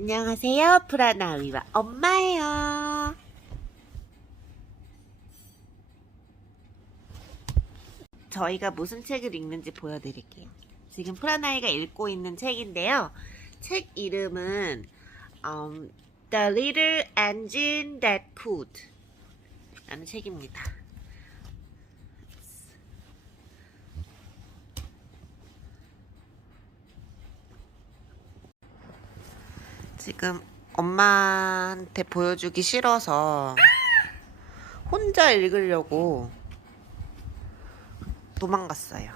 안녕하세요. 프라나위와 엄마예요. 저희가 무슨 책을 읽는지 보여드릴게요. 지금 프라나이가 읽고 있는 책인데요. 책 이름은 um, The Little Engine That Could 라는 책입니다. 지금 엄마한테 보여주기 싫어서 혼자 읽으려고 도망갔어요.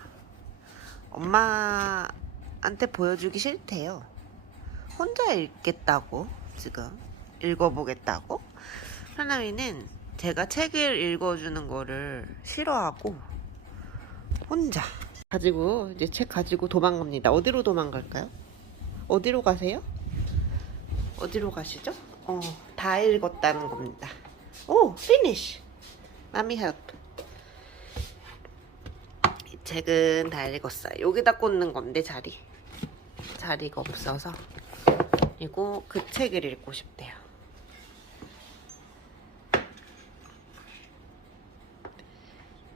엄마한테 보여주기 싫대요. 혼자 읽겠다고 지금 읽어보겠다고. 하나위는 제가 책을 읽어주는 거를 싫어하고 혼자 가지고 이제 책 가지고 도망갑니다. 어디로 도망갈까요? 어디로 가세요? 어디로 가시죠? 어, 다 읽었다는 겁니다. 오, finish. Mommy help. 이 책은 다 읽었어요. 여기다 꽂는 건데 자리. 자리가 없어서. 그리고 그 책을 읽고 싶대요.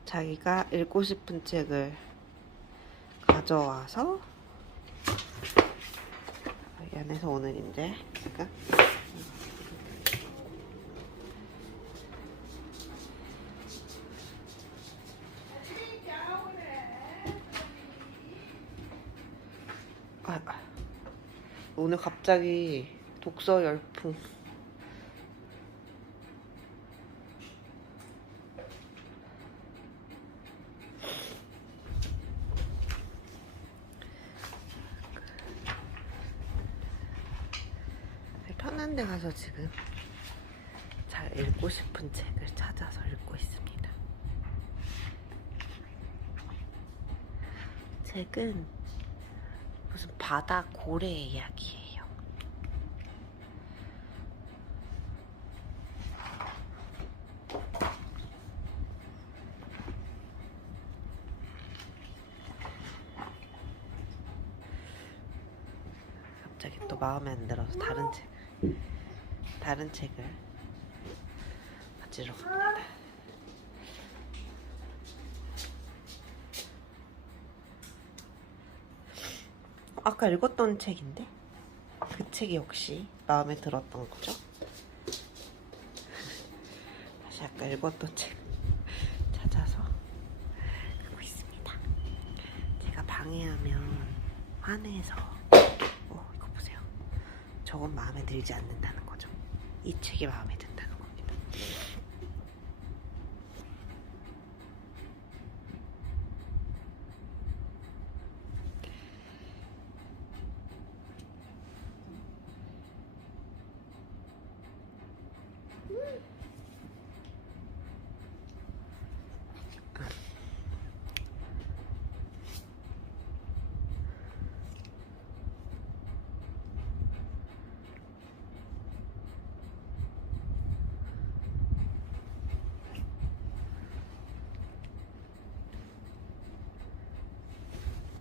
자기가 읽고 싶은 책을 가져와서 이 안에서 오늘 이제 아, 아. 오늘 갑자기 독서 열풍 편한 데 가서 지금 잘 읽고 싶은 책을 찾아서 읽고 있습니다. 책은 무슨 바다 고래 이야기예요. 갑자기 또 마음에 안 들어서 다른 책 다른 책을 가지러 갑니다. 아까 읽었던 책인데 그 책이 역시 마음에 들었던 거죠. 다시 아까 읽었던 책 찾아서 가고 있습니다. 제가 방해하면 화내서. 저건 마음에 들지 않는다는 거죠. 이 책이 마음에 든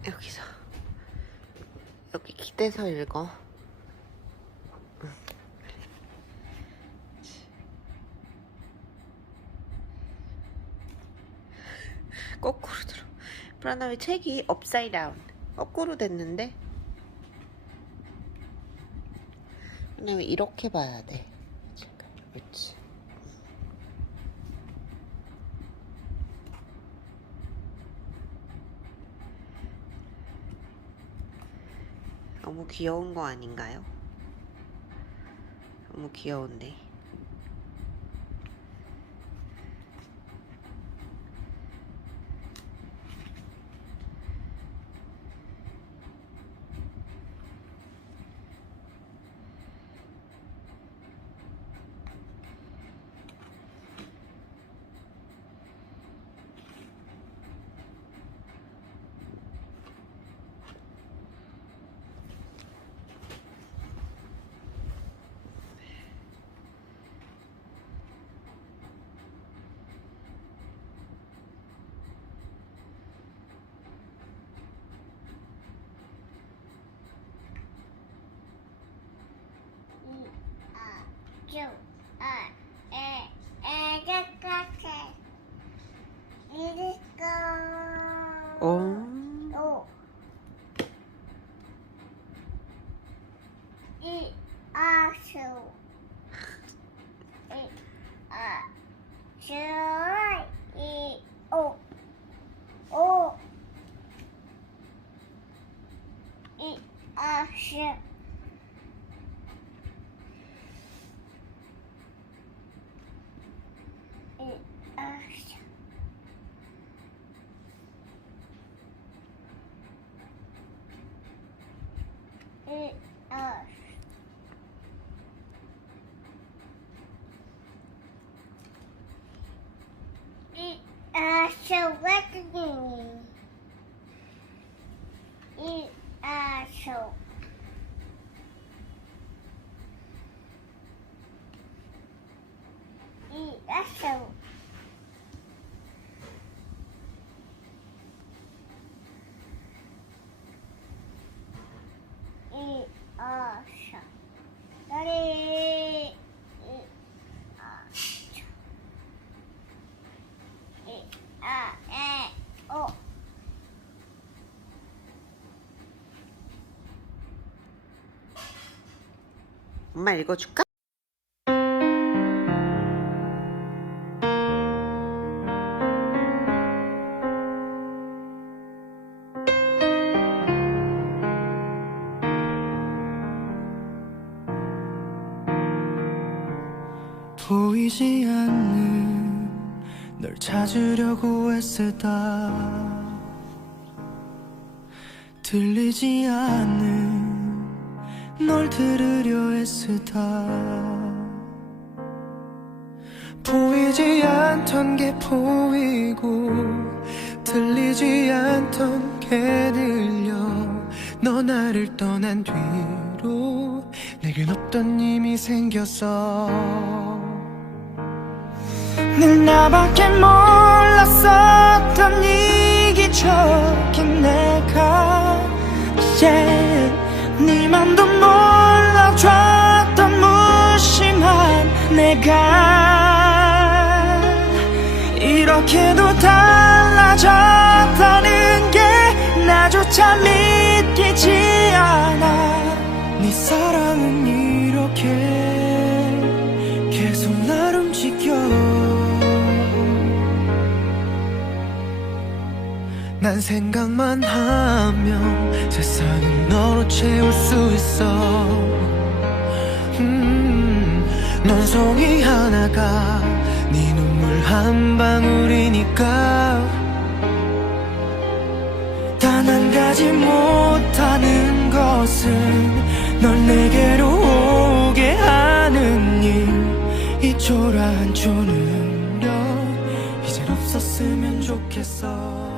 여기서 여기 기대서 읽어. 응. 거꾸로 들어. 브라나의 책이 업사이드 다운. 거꾸로 됐는데. 왜냐면 이렇게 봐야 돼. 그렇지. 너무 귀여운 거 아닌가요? 너무 귀여운데. 아, 에, 에게까지 이리까 오. 오, 이, 아, 수, 이, 아, 수, 이, 오, 오, 이, 아, 수. 이, 아, 수. 이, 아, 이, 아, 수, 웨딩. 이, 아, 수. 이, 아, 수. 이, 아, 수. 다리. 이, 아, 수. 이, 아, 에, 오. 엄마 읽어줄까? 보이지 않는 널 찾으려고 애쓰다 들리지 않는 널 들으려 애쓰다 보이지 않던 게 보이고 들리지 않던 게 들려. 너 나를 떠난 뒤로 내겐 없던 힘이 생겼어. 늘 나밖에 몰랐 이렇게도 달라졌다는 게 나조차 믿기지 않아. 네 사랑은 이렇게 계속 날 움직여 난 생각만 하면 세상을 너로 채울 수 있어. 음, 넌 송이 하나가 한 방울이니까 단 한 가지 못하는 것은 널 내게로 오게 하는 일. 이 초라한 초능력 이젠 없었으면 좋겠어